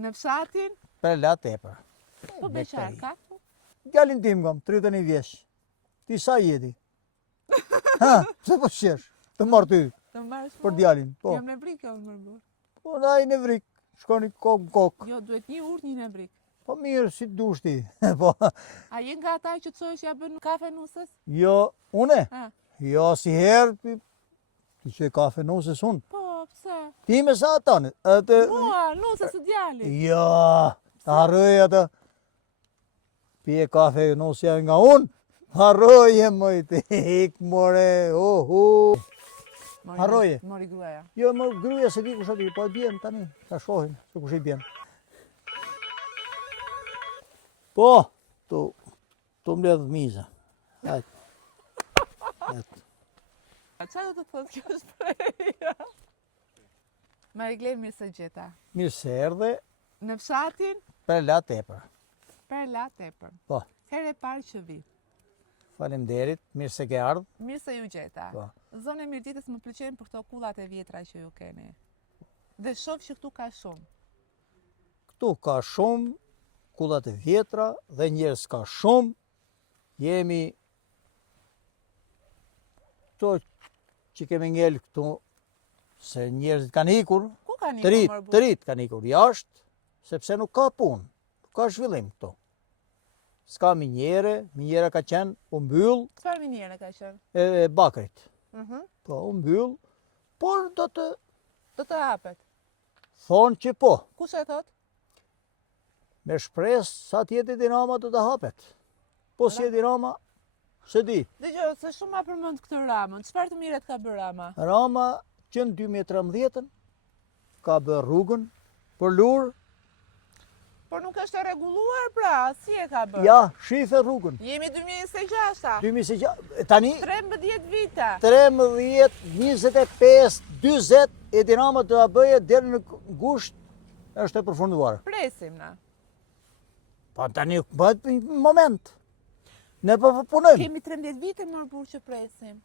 Në fshatin? Për la tepër. Po beqar, ka? Djalin tim kam, 31 vjeç. Ti sa jeti? Ha, pse po shesh? Të marr ty. Të marrësh Për djalin, po. Jo me brik, jo me bërë. Po dai në vrik, shkoni kok. Jo, duhet një urt, një në brik. Po mirë, si dush ti. Po. A je nga ata që të thojsh ja bën kafe nusës? Jo, une? Ha. Jo, si herë, ti që kafe nusës unë. Po, pse? Ti me sa tani? Mua, nusës së djalit. Jo, të harroj atë. Pije kafe nusja nga unë. Harroje mëjtë, hik more, Harroje. Mori gruaja. Jo, më gruaja se di kush ati, po e bjen tani, ta shohin se kush i bjen. Po, tu mbledh miza. Hajt. Qa do të thotë kjo shprehja? Mariglen, mirë se gjeta. Mirë se erdhe, Në fshatin? për la tepër. Per la tepër. Po, Herë e parë që vi. faleminderit, mirë se ke ardhë. Mirë se ju gjeta. Po. Zonë e Mirditës më pëlqejnë për këto kullat e vjetra që ju keni. Dhe shoh që këtu ka shumë. Këtu ka shumë, kullat e vjetra dhe njerëz ka shumë. Jemi këto që kemi ngel këtu, se njerëzit kanë ikur, Ku ka një të rit kanë ikur jashtë, sepse nuk ka punë, nuk ka zhvillim këtu. S'ka minjera ka qenë, u mbyll, Çfarë minjere ka qenë? e bakrit. Mhm. Po, u mbyll, por do të Do të hapet. thonë që po, Kush e thot? me shpresë sa tjetë Dinama do të hapet. Po si e Dinama, se di. Dëgjoj, se shumë ma përmend këtë Ramën. Çfarë të miret ka bërë Rama? Rama që në 2013 ka bërë rrugën për lurë, Por nuk është e rregulluar pra, si e ka bërë? ja, shife rrugën. Jemi 2026-a. 2006, tani 13 vite. 13, 25, 20 e Dinama do ta bëje deri në gusht është e përfunduar. Presim na. Po tani bëhet një moment. Ne po punojmë. Kemi 13 vite më burr që presim.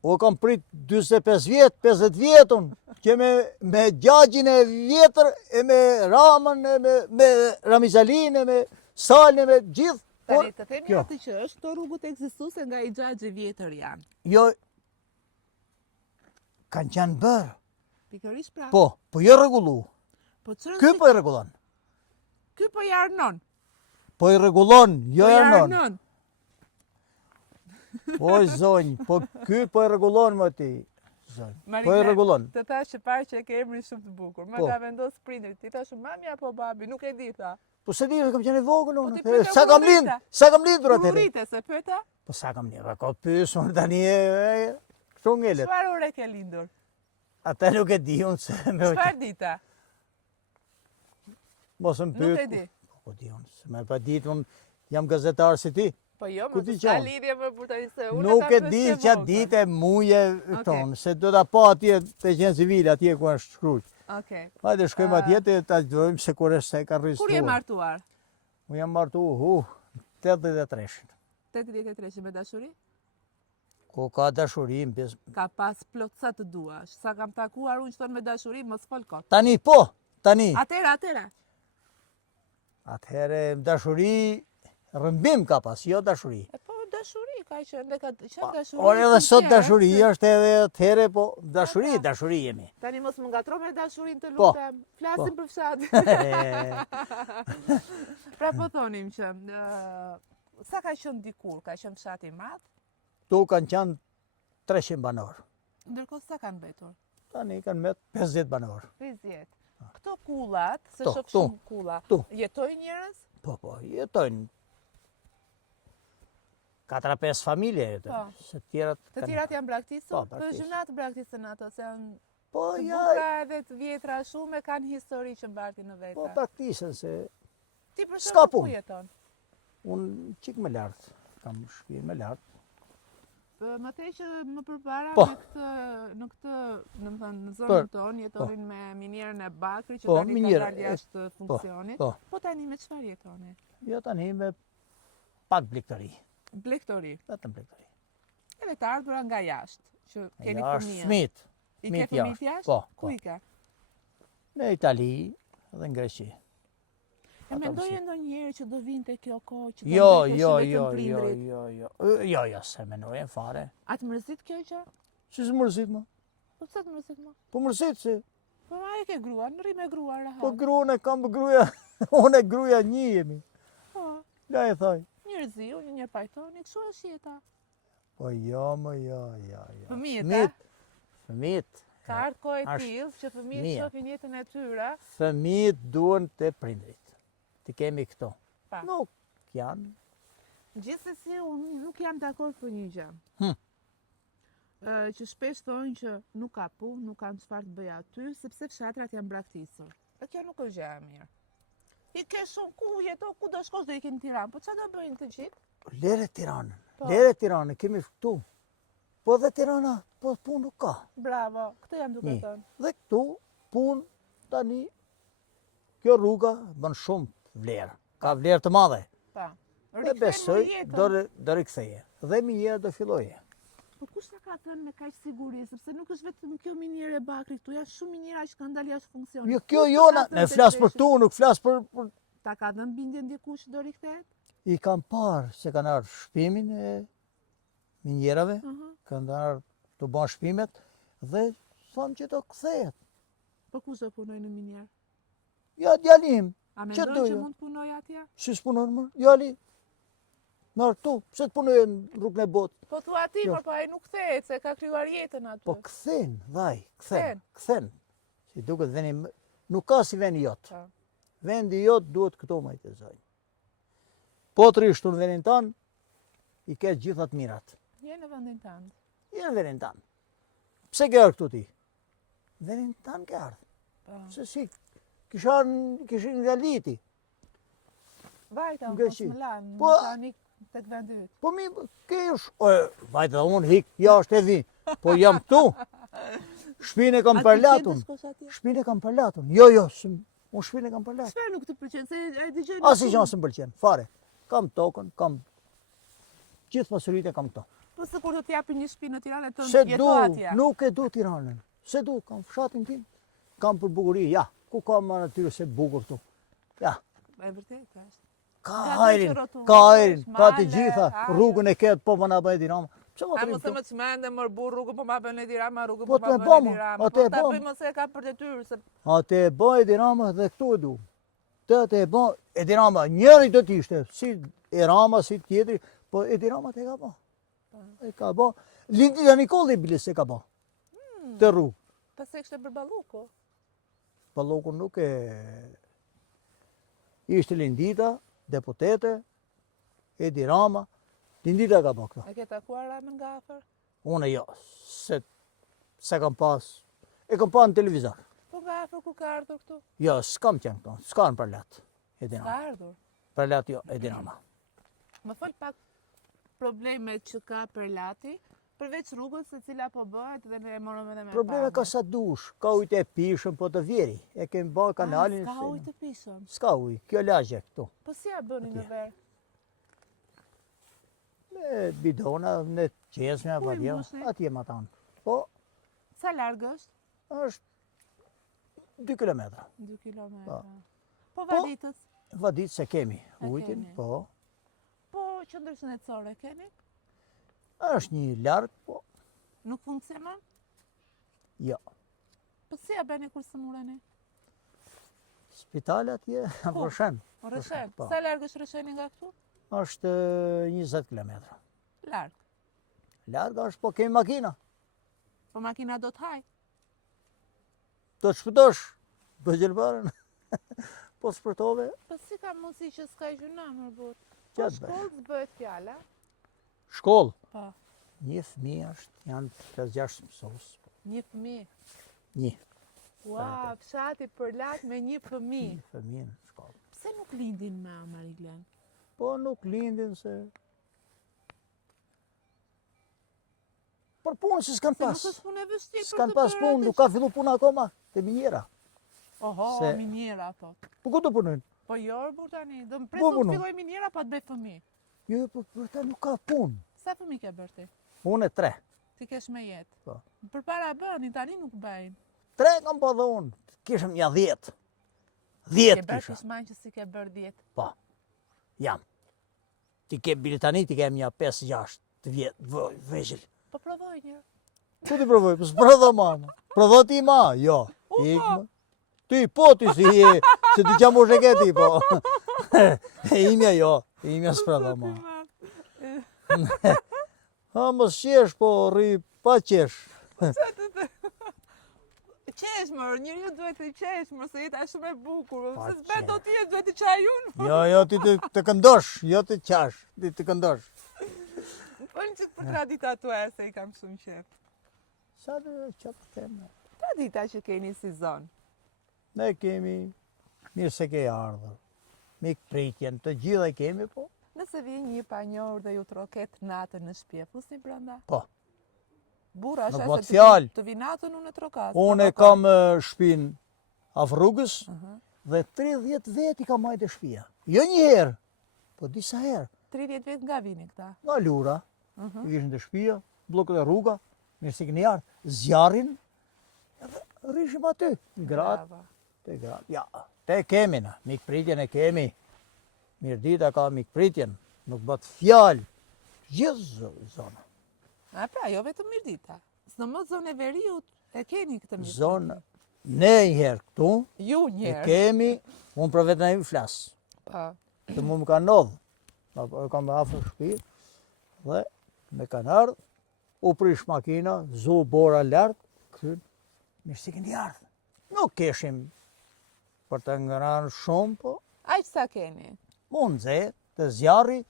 O kam prit 45 vjet, 50 vjetun, që me gjagjin e vjetër, e me Ramën, e me Ramizalin, e me Salin, e me gjithë. Tani të themi kjo. atë që është, këto rrugët ekzistuese nga i gjagjë vjetër janë. Jo, kanë qenë bërë, Pikërisht pra. po jo rregullu. Po çfarë? Ky po e rregullon. Ky po jarnon. Po i rregullon, jo Po jarnon. jarnon. O zonj, po ky po e rregullon më ti. Zonj, po e Mariglen, rregullon. Të thash që parë që e ke emrin shumë të bukur. Më Po. ka vendosur prindrit. Ti thash mami apo babi, nuk e di tha. Po se di, kam qenë i vogël ti unë. pyeta Sa kam kur lind, rrite? sa kam lindur atëherë. Rrite se pyeta? Po sa kam lindur, ka pyesur tani këto ngelet. Çfarë ore ke lindur? Ata nuk e di unë se me Çfarë dita? mos më Nuk pyet. e di. Po di unë, se më pa ditë unë jam gazetar si ti. Po jo, Ku më ti të ka qon? lidhje më për tani se unë Nuk ta e pyes di që që vogël. ditë muje tonë, se do ta pa atje te qenë civile, atje ku është shkruaj. Okej. Hajde shkojmë atje të ta dëgjojmë se kur është se ka Kur je rregistruar. martuar? Unë jam martuar 83. 83 me dashuri? Ku ka dashuri në pjesë. Ka pas plot sa të duash. Sa kam takuar unë që thonë me dashuri, mos fol kot. Tani po, tani. Atëra. Atëherë dashuri rrëmbim ka pas, jo dashuri. E po dashuri ka qenë, dhe ka qenë dashuri. Por edhe sot sinqere, dashuri se- është edhe atëherë, po dashuri jemi. Tani mos më ngatro me dashurin të Po, lutem. Flasim për fshat. Pra po thonim që sa ka qenë dikur, ka qenë fshati i madh, Tu kanë qenë 300 banor. ndërkohë sa kanë mbetur? Tani kanë me 50 banor. 50. Këto kullat, se Kto, shoh kto, shumë kulla, kto. jetojnë njerëz? Po, jetojnë. 4-5 familje jetojnë. Po. Se tjerat Të tjerat janë braktisur? Po, Dhe braktisur. gjunat braktisën ato, se janë Po, të ja, bukura edhe të vjetra shumë e kanë histori që mbartin në po vete. praktisën se Ti për s'ka shkak ku punë. jeton? unë qik më lartë. Kam shpinë më lartë. Më tej që më përpara Po. në këtë, domethënë në Po. zonën tonë jetonin me minierën e Bakrit që Po, tani ka minjera, dalë jashtë funksionit. po. Po tani me çfarë jetoni? Jo tani me pak blikëri. Blegtori. Vetëm blikëri. Edhe të ardhura nga jashtë, që keni Ja është fëmijë. fëmijët. I ke fëmijët fëmijët jashtë. jashtë? Po, Ku po. i ke? Në Itali, edhe në Greqi. E mendoje ndonjëherë që do vinte kjo kohë që do Jo, mbeteshin vetëm prindrit? jo, se menoj fare. A të mërzit kjo gjë? Si së mërzit më? Po pse të mërzit më? Po mërzit se, Po a e ke grua, në rri me grua rahat. po gruan e kam gruja, unë e gruja një jemi. Po, La e thaj. njerëzi, unë një pajtoni, kështu është jeta. Po jo, jo. Fëmijët, a? Fëmijët. Ka ardhur kohë e Ashtë tillë që fëmijët mia. shohin jetën e tyre. Fëmijët duhen të prindrit. Të kemi këto. Pa. Nuk janë. Gjithsesi, unë nuk jam dakord për një gjë. Që shpesh thonë që nuk ka punë, nuk kanë çfarë të bëj aty, sepse fshatrat janë braktisur. E kjo nuk është gjë e mirë. I ke shumë ku jeto, ku do shkosh do ikin në Tiranë, po çfarë do bëjnë të gjithë? Lere Tiranën. Po. Lere Tiranën, kemi këtu. Po dhe Tirana, po punë nuk ka. Bravo, këtë jam duke Një. thënë. Dhe këtu punë tani, kjo rruga bën shumë vlerë. Ka vlerë të madhe. Pa. E besoj, jetën. do riktheje. Dhe minjera do filloje. Po kush ta ka thënë me kaq siguri, sepse nuk është vetëm kjo minjerë e Bakrit, këtu janë shumë minjera që kanë dalë jashtë funksioni. Jo, kjo Kush jona, ta ka ne thënë flas te për Greshi? tu, nuk flas për... Ta ka dhënë bindje ndikush do rikthehet? I kam parë se kanë ardhur shpimin e minjerave, kanë ardhur të bën shpimet, dhe thonë që do kthehet. Po kush do punoj në minjerë? Ja, djalim, A që mendon që doja? mund të punoj atje? Si s'punon më? Djali, në tu, pse të punoj në rrugën e botë? Po thua ti, Jo. por po ai nuk kthehet se ka krijuar jetën aty. Po kthen, vaj, Kthen. kthen. Si duket veni, nuk ka si veni jot. Po. Vendi jot duhet këto më të zaj. Po të rish në vendin tanë, i ke gjithat mirat. Je në vendin tënd. Je në vendin tanë. Pse ke ardhur këtu ti? Vendin tanë ke ardhur. Po. Se si, kishin nga liti. Vajta, Nga mos shi. më lan, Po- më tani tek vendi yt. Po mi, ke vajta unë hik, jashtë e vi. Po jam këtu. Shpinë e kam përlatun. Shpinë e kam përlatun. Jo, unë shpinë e kam përlatun. Çfarë nuk të pëlqen? Se ai dëgjoj. Asi që së më pëlqen, fare. Kam tokën, kam gjithë pasuritë e kam këto. Po se kur do të japin një shtëpi në Tiranë të Se du, jeto atje. nuk e du Tiranën. Se du, kam fshatin tim. Kam për bukuri, ja. Ku kam më natyre se bukur tu. Ja. E vërtet është. Ka Ka hajrin, që rrotullon, ka hajrin, ka të male, gjitha. hajër. Rrugën e ketë, po më na bëjë Tirana. Pse më A të mos e rrim më çmende më burr rrugën po ma bën e Tirana, rrugën Po po të ma e bën bëmë, e Tirana. atë Po e ta bëmë. bëj mos e ka për detyrë se Atë e bëjë Tirana dhe këtu e du. Të e bëjë e Tirana, njëri do t'ishte, si e Rama, si tjetri, po e Tirana të e ka bëjë. E ka bëjë. Lindita Nikolli bilis e ka bëjë. Të rrugë. pse kishte për balluku. Ballokun nuk e... Ishte Lindita, deputete, Edi Rama, Lindita ka bëjë këto. E ke takuar Ramën nga afër? Unë jo, se kam pas, e kam pa në televizor. Po nga afër ku ka ardhur këtu? Jo, s'kam qenë këto, s'kan për let, Edi Ka Rama. ardhur. Për let jo, Edi Rama. Më fol pak problemet që ka për lati, përveç rrugës se cila po bëhet dhe ne e morëm edhe me Probleme ka sa dush, ka ujtë e pishëm, po të vjeri. E kemi ba kanalin. Ka ujë të pishëm. S'ka ujë, kjo lagje këtu. Po si ja bëni në verë? Me bidona, në qesme, Ku i apo jo, mbushni? atje ma tanë. Po, Sa larg është? është 2 kilometra. 2 kilometra. Po. Po vaditës? Vadit se kemi E ujtin, keni. po. Po qendër shëndetësore keni? është një larg, po, Nuk funksionon? jo. Po si ja bëni kur së mureni? Spitali atje, Ku? Rëshen. Rëshen. Po. Sa larg është Rësheni nga këtu? është 20 kilometra. Larg. Larg është, po kemi makina. Po makina do të haj. Do të shpëtosh, po gjelbarën. Po shpëtove, Po si ka mundësi që s'ka gjuna më burr? Po Qatë bëj? shkollë bëhet fjala. shkollë. Po. Një fëmijë është, janë 5-6 mësues. Një fëmijë. Një Ua, fshati për lart me një fëmijë. fëmijë në shkollë. Pse nuk lindin me Mariglen? Po nuk lindin se... Për punë që s'kan Se nuk pas. është punë e vështirë për S'kan të pas bërë punë, atë nuk ka fillu puna akoma, te minjera. Oho, se- minjera ato. Po ku të punojnë? Po jo, burr tani, do më Po, presu të puno. filloj minjera pa të bëj fëmijë. Jo, po për ta nuk ka punë. Sa fëmijë ke bërë ti? Unë e 3. Ti kesh me jetë. 10 Ke bërë kisha. pishman që si ke bërë 10. Po, jam. Ti ke Britani, ti kem një 5-6 vjet, vegjël. Po provoj një. Ku ti provoj? Po s'prodho ma. Prodho ti ma? Jo. Ik ma. Ti, po, ti si je, se ti qamu sheketi, po. E imja jo, e imja s'prodho ma. Ha, mos qesh, po, rri pa qesh. Qesh mërë, njëri ju duhet të qesh mërë, se jeta shumë e bukur, Pa se s'be do t'je duhet të qaj unë. Jo, ti të këndosh, jo të qash, ti të këndosh. Po një qëtë për tradita tua se i kam shumë qef. Sa të qatë kemë? Tradita që keni si zonë. Ne kemi, mirë se ke ardhur. Mik pritjen, të gjitha i kemi, po. Nëse vjen një panjohur dhe ju troket natën në shtëpi, fusni brenda? Po. Burra, Nuk është bot se fjalë. të vi natën unë e trokas. Unë e kam shpin af rrugës dhe 30 vet i kam majtë e shpia. Jo një herë, po disa herë. 30 vjet nga vini këta. Nga lura, i kishin të shpia, blokët e rruga, mirë si këni ardhë, zjarin, edhe rishim aty. Gratë, Brava. te gratë. Ja, te kemi na, mik pritjen e kemi. Mirë dita ka mik pritjen, nuk bët fjalë. Gjithë zonë. A pra, jo vetëm Mirdita. Së në më zonë e veriut e keni këtë mirë. Zonë, ne njëherë këtu, Ju e njerë. kemi, unë për vetë në i flasë. Pa. Të mu më ka nodhë, e kam afër shtëpi, dhe me kanë ardhë, u prish makina, zu bora lartë, këtyn, mirë si këndi ardhë. Nuk keshim për të ngëranë shumë, po Aq sa keni? mund ze, të zjarri,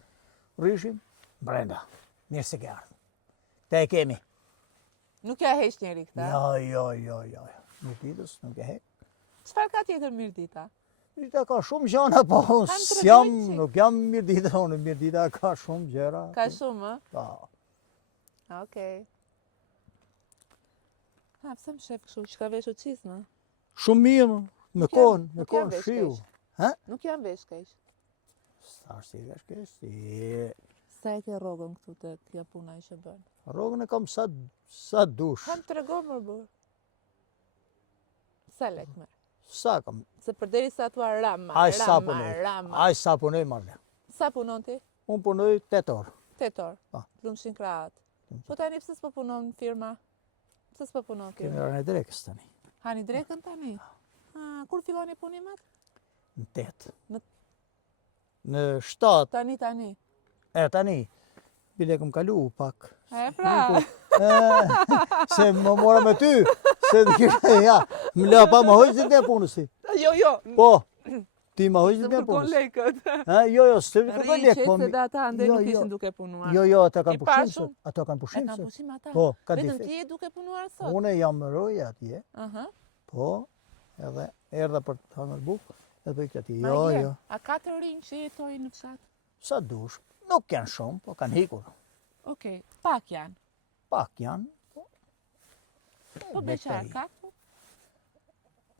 rishim brenda, mirë si ke ardhë. Te e kemi. Nuk ja heq njeri këta? Jo. Mirë ditës, nuk e hek. Çfarë ka tjetër Mirdita? Mirë ka shumë gjëra, po të s'jam, regojnë qik. nuk jam mirë dita, unë mirë dita ka shumë gjëra. Ka shumë, Po. Okej. Ha, pse më shef kështu, që ka vesh u qizmë? Shumë mirë, me Nuk kohën, janë- me nuk janë kohën vesh shiu. keq. Ha? Nuk jam vesh keq. Sa është i vesh keq, si Sa e ke rrogën këtu të kjo puna i që bën? rrogën e kam sa dush. Kam të rego më bërë. Sa lek me? Sa kam, Se përderi sa tua rama, aj sa rama, punoj, rama. aj sa punoj marrë. Sa punon ti? Unë punoj 8 orë. 8 orë. Po. Lumshin krahat. Po tani pse s'po punon në firma? Pse s'po punon Kemi firma? rënë e drekës tani, Hani drekën tani? Ha, kur filloni punimet? në 8. Në- Në 7, Tani. e tani, bile këm kalu pak. E pra, Se më mora me ty, se të kisha, ja, më la pa më hojtë zitë e punësi. jo, Po, ti më hojtë se zitë e më kërkon punës. lekët. Jo, se të kërkon Rri lekë. qetë se da ata ande jo, nuk jo. ishin duke punuar. Jo, ata I kanë pa pushim shumë. sot. Ato kanë E pushim kanë sot. pushim ata. Po, ka Vetëm dife. ti je duke punuar sot. Unë jam roj atje, Aha. po, edhe erdha për të hëngër bukë, edhe për këtë ati. Ma Jo, je, jo, A 4 rinj që jetojnë në fshat? sa dush. Nuk janë shumë, po kanë hikur. Okej, pak janë. Pak janë. Po beqar ka?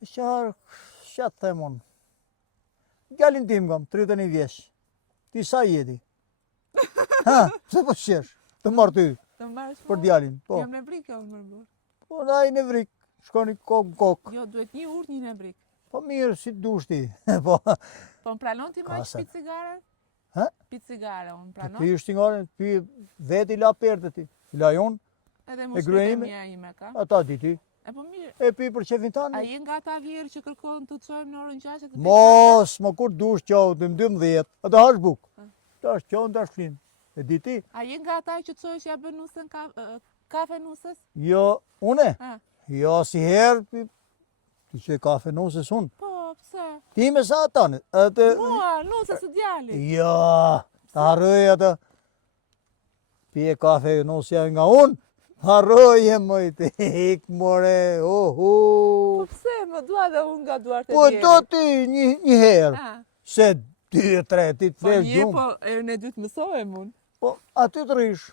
Qarë, që të them unë. Gjallin tim kam, 31 vjeç. Ti sa jeti? Ha, se po qesh, të marrë ty, Të marrësh për mua? djalin. Po, Jam në brikë, unë më bërë. po da i në vrik, shkoni kokë në kokë. Jo, duhet një urt, një në brikë. Po mirë, si të dush ti. Po, Po më pranon ti ma Kasa. që pi cigare? Ha? Pi cigare, unë të pranon? pi shtingare, pi veti la pertë ti. La jonë, Edhe e më shpite gruajime? mija ime ka? ata di ti. E po mirë, E pi për qefin a tani. je nga ata vjerë që kërkon të çojmë në orën 6 të pi Mos, më kur dush qau, të 12, ata hash buk. Ta është qau, ta është flin. E di ti? A je nga ata që çojsh ja bën nusën kafe nusës? Jo, une? Ha. Jo, si herë, ti që kafe nusës unë. Po, pse? Ti me sa tani? Atë, Mua, nusës së djalit. jo, ta harroj atë. Pije kafe nusja nga unë. Harroje mëj të hik more, Po pse, më dua dhe unë nga duart e Po djelit. do ti një herë, Ha. se 2-3 ti të Po flesh një, gjumë. po erën e dytë mësohem unë. Po aty të rish,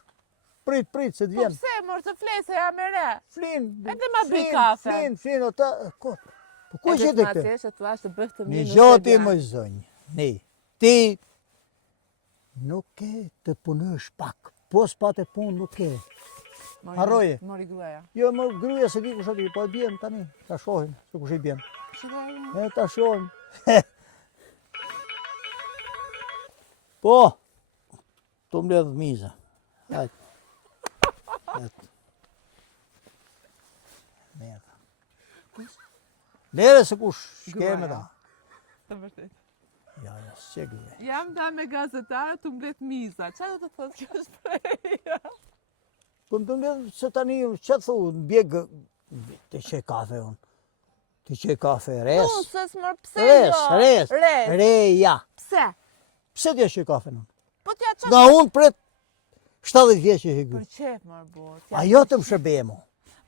prit, se të Po vjen. pse, mor të flese jam e re? Flin, Edhe ma bëj kafe. Flin, ata, po ku Edhe që të të ma këtë? thjesht e të vash të bëh të Një mirë gjoti më zonjë, ne, ti nuk ke të punësh pak, po s'pa të punë nuk ke. Harroje. Mori gruaja. Jo, më gruja se di kush aty, po e bjen tani, ta shohim se kush i bjen. Shikoj, E ta shohim, Po, të mbledh miza. Hajtë. Lere se kush shkeme ta. Të vërtet. Ja, s'qegëve. Jam da me gazetarë të mbledh miza. Qa do të thotë kjo shpreja? Këm të mbledh se tani, që të thu, në bjegë, të qe kafe unë. Të qe kafe, res. Se s'mër pse jo? Res. Reja. Pse? Pse t'ja qe kafe unë? Po t'ja qa... Nga unë pret 70 vjeqe hegu. Për qef mërë burë. Ajo të më shërbeje mu.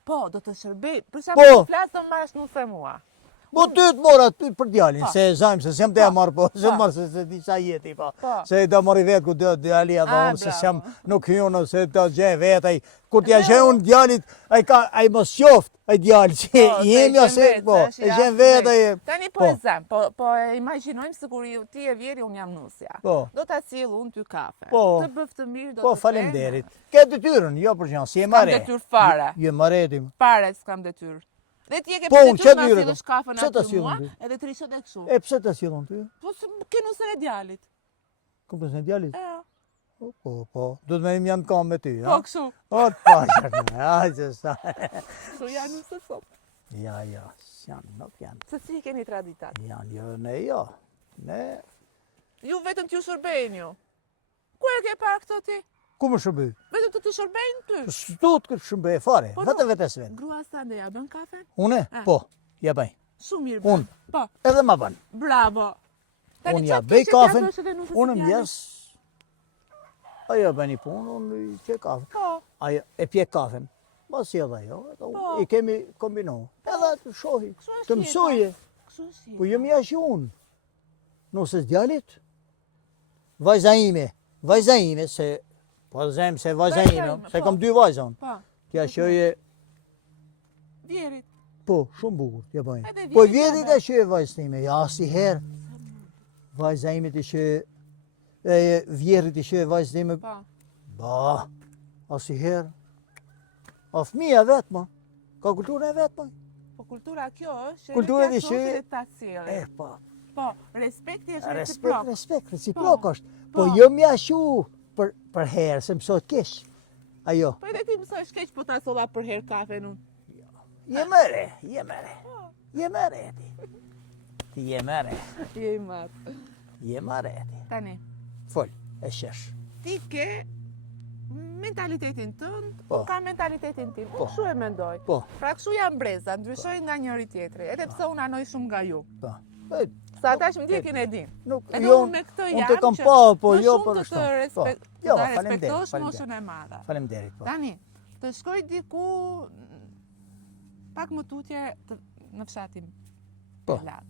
Po, do të shërbej. Për Po. shumë të flasë të marrësh nuse mua. Po ty të mora ty për djalin, se zajmë, se s'jam të e marrë, po, se marrë se di qa jeti, po. Se do mori vetë ku do djalia dhe unë, se s'jam nuk hyunë, se do gjej vetë, kur t'ja gjej unë djalit, ai mos qoft, ai djalit, që jemi ase, po, e gjen vetë, Tani po e zem, po e imaginojmë se kur ti e vjeri, unë jam nusja. Po. Do t'a cilë unë ty kafe. Po. Të bëf të mirë, do të po, falemderit. Ke detyrën, jo për gjanë, si e mare. S'kam detyrë fare. Je maretim. Pare s'kam detyrë. Dhe ti e ke Po, për unë detyrë që ma dyre cilësh kam? kafen Pse ta aty sillën mua, ty? edhe të rishët e kështu. E pse të sillon ty? Po, ke nusën e djalit. Kom të se djalit? E, Po, do të me im janë kam me ty, po ha? kështu. O, të pashër, aj, që sa. Kështu janë nusë sot. Ja, janë, nuk janë. Se si keni traditat. Janë, jo, ne jo. Ne, Ju vetëm t'ju shërbejnë ju. Ku e ke parë këto ti? ku më shërbëj? Vetëm të shërbejnë ty. S'du të këtë shërbëj fare, Po, vetë no. vetes vetë. Grua sa dhe ja bën kafen? Une? Po, ja bëj. Shumë mirë Unë. bën. Po, Edhe ma bën. bravo. Tani Unë ja çfarë bëj keqe t'ja kafen, bësh edhe nusës së unë djalit? mjes. Ajo bën i punë, unë i qe kafen. Po, Ajo e pje kafen. Mos si edhe ajo, edhe Po. i kemi kombinohu. Edhe të shohi, Kështu është të jeta. mësoje. kështu është Po jeta. jëmë jashtë unë. Nusës djalit, vajza ime, se, po zemë se vajza Vajza ime, ime, se po. kam 2 vajza unë. Po, Tja shoje, vjerit. po, shumë bukur, tja bëjnë. Edhe Po vjerit vjetit janë. e shoje vajzë time, ja si herë. Vajza ime të shoje, vjerit të shoje vajzë time, Po, ba, asi herë. A fëmija vetë, ma. Ka kulturën e vetë, ma. po kultura kjo është, Kultura edhe di t'ja që- shohë dhe ta cilë. Po, Po, respekti është respekt, reciprok. reciprok është. Po Po. jo mja shu për herë, se mësot kesh. Ajo, Po edhe ti mësoj shkeq po ta solla për herë kafen unë. je mëre. Je mëre ti. Ti je mëre. Je i matë. Je mëre ti. Tani, Fol, e shesh. ti ke mentalitetin tënd, Po. unë kam mentalitetin tim. Po. Unë kështu e mendoj. Po, Pra kështu janë breza, ndryshojnë nga njëri tjetri, edhe pse unë anoj shumë nga ju. po. E, Sa ata që më ndjekin e din. Nuk, Edhe jo, unë me këtë unë jam të kam që pa, po më jo shumë për të shto. të Po. respekt- Jo, ta faleminderit, respektosh faleminderit. moshën e madhe. Faleminderit, po. Tani, të shkoj diku pak më tutje në fshatin Po. Pelat.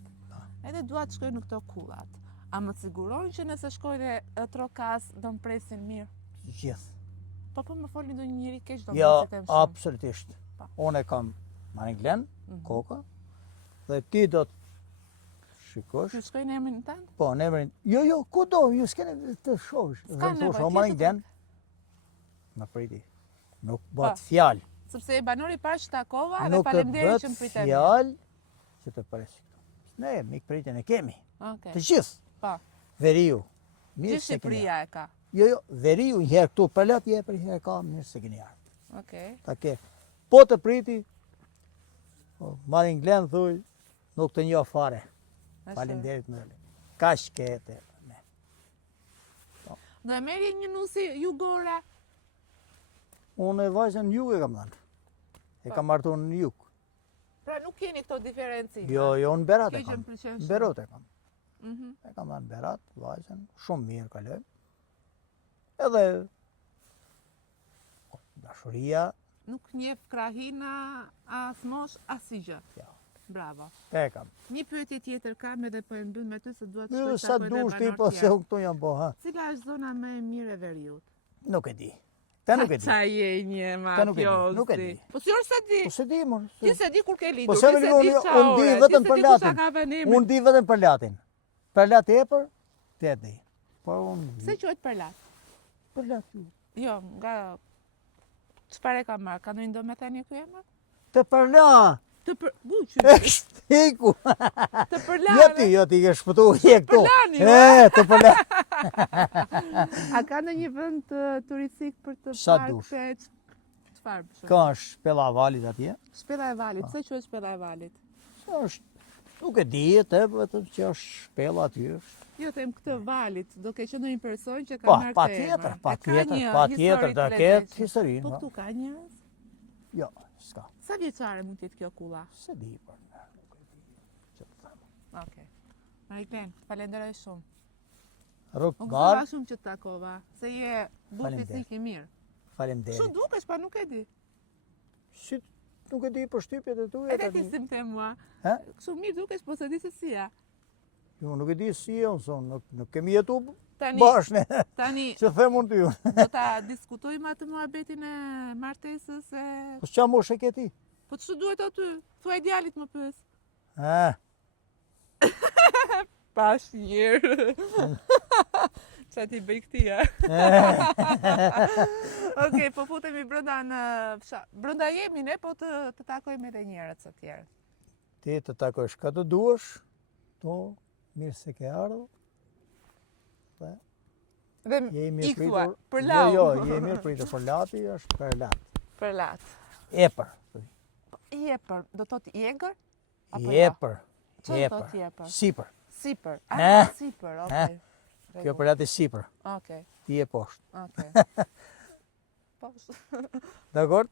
Edhe dua të shkoj në këto kullat. A më sigurojnë që nëse shkoj dhe trokas do më presin mirë? Gjithë. Po më folin do një njëri keq do më Jo, presin shumë. absolutisht. Po. Unë e kam Maringlen, Mhm. koka, dhe ti do të shikosh. Të shkoj në emrin tënd? Po, në emrin, jo, ku do, ju s'kene të shohësh. Dhe S'ka më nevojë, thosh, o ti Maringlen, më priti. Nuk Po. bët fjalë. Sepse e banori parë që takova dhe Nuk e faleminderit që bët më pritet. fjalë që të presi. Ne, mik pritin e kemi. Okej. Të gjithë. Po. Veriu. Mirë Gjithë se keni ardhur. Shqipëria e ka. Jo, veriu një herë këtu, për letë je, për herë ka, mirë se keni ardhur. Okej. Ta ke. Po të priti, Maringlen thuj, nuk të njoh fare. Ashtu. Faleminderit më dhe. Ka shkete. Ne. Do e merje një nusi jugore. Unë e vajzën ju e kam dhënë. E kam martu në juk. Pra nuk keni këto diferencime. Jo, unë berat e Kjo që kam. më pëlqen shumë. Berot e kam. Mhm. E kam dhënë berat, vajzën, shumë mirë kaloj. Edhe dashuria, Nuk njeh krahina, as mosh, as si gjë. Ja. Bravo. e kam. Një pyetje tjetër kam edhe po e mbyll me ty se dua të Jo, shkoj sa takoj me dush ti, banor po se tjerë. unë këtu jam po, ha. Cila është zona më e mirë e Veriut? Nuk e di. Te nuk e di. Qa je një Te nuk e di, mafiozi? nuk e di. Po si se di? Po se di, mor. Ti se di kur ke lindur, Po ti se se më di unë qa unë di ore, vetëm ti se për di kush latin. ka vënimin. Unë di vetëm për latin. Për lat tepër, te di. Po unë Se quhet përlat? për lat. Jo, nga çfarë e ka marrë? Ka ndonjë domethënie ky emër? Te për la, Të për... Buqë, Iku. të përlanë. Jo ti ke shpëtu je këtu. Përlani, Të përlani. A ka në një vend të turistik për të Sa parë dush. këtë? Çfarë për shembull? Ka shpella e valit atje. Shpella e valit. Pse quhet shpella e valit? Nuk e di të vetëm që është shpella aty. Jo, them këtë valit, do ke qenë një person që ka Po, marrë patjetër, emër. patjetër do ketë historinë. Po këtu ka njerëz? Jo, s'ka. Sa vjeçare mund të jetë kjo kulla? Se di për ne. Okej. Mariklen, falenderoj shumë. Rrug Unë gar, gëzova shumë që të takova, se je bufisik i mirë. Kështu faleminderit. dukesh, pa nuk e di. Si nuk e di për shtypjet e tuaja Edhe ti tani. si më the mua. Ha? Kështu mirë dukesh, po se di se si ja. Jo, nuk e di si e unë son, nuk kemi jetu Tani, bashkë. tani Që them unë ty. do ta diskutojmë atë muhabetin e martesës e... Po ç'a moshë ke ti? Po ç'u duhet aty? Thuaj djalit më pyes. Ha, Pash njerë. Qa ti bëj këti, ja? Okej, po futemi brenda në fshat. Brenda jemi ne, po të takojmë edhe njerëz të tjerë. ti të takosh ka të duash. To, mirë se ke ardhur. Dhe Je i mirë thua, pritur. për lau. Jo, je mirë pritur për lati, është për lat. Për lat. Epër. Jepër, do të thotë jegër? Apo jo? Jepër. Çfarë do të thotë jepër? Sipër. Sipër. Eh. Sipër, okej. Kjo për lati sipër. Okej, Ti je poshtë. okej. Po, Dakor?